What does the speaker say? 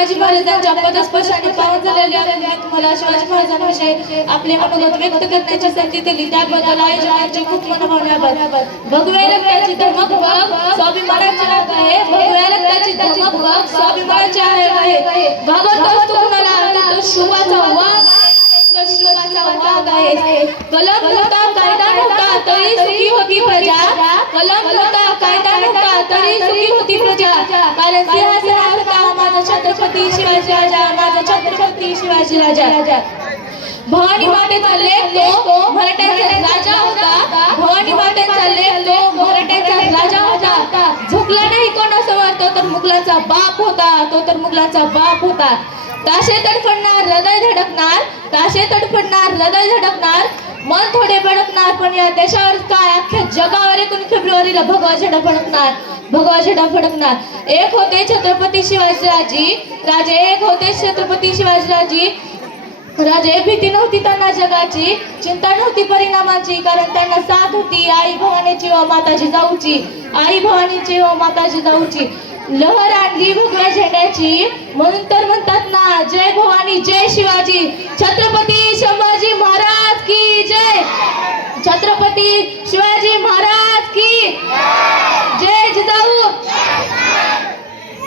शिवाजी महाराजांच्या पदस्पर्शाने पावन झालेल्या मला शिवाजी महाराजांविषयी आपले मनोगत व्यक्त करण्याची संधी दिली त्याबद्दल आयोजकांचे खूप मनभावने आभार। भगव्या रक्ताची धमक बघ स्वाभिमानाची राख आहे, भगव्या रक्ताची धमक बघ स्वाभिमानाची आहे। घाबरतोस तू कुणाला आता तो शुभाचा वाघ शुभाचा वाघ आहे। कलम नव्हता कायदा नव्हता तरी सुखी होती प्रजा, कलम नव्हता कायदा नव्हता तरी सुखी होती प्रजा, कारण सिंहासनावर होता माझा छत्रपती शिवाजी राजा, माझा छत्रपती शिवाजी राजा। भवानी मातेचा लेख तो मराठ्यांचा राजा होता, भवानी मातेचा लेख तो मराठ्यांचा राजा होता। झुकला नाही कोणासमोर तो तर मुघलांचा बाप होता, तो तर मुघलांचा बाप होता। ताशे तडफडणार हृदय धडकणार, ताशे तडफडणार हृदय धडकणार, मन थोडे भडकणार, पण या देशावर काय अख्ख्या जगावर 1 फेब्रुवारीला भगवा झेंडा फडकणार, भगवा झेंडा फडकणार। एक होते छत्रपती शिवाजीराजे राजे, एक होते छत्रपती शिवाजीराजे राजे। भीती नव्हती त्यांना जगाची, चिंता नव्हती परिणामाची, कारण त्यांना साथ होती आई भवानीची व माता जिजाऊची, आई भवानीची व माता जिजाऊची। लहर आणली भगव्या झेंड्याची, म्हणून तर म्हणतात ना जय भवानी जय शिवाजी, छत्रपती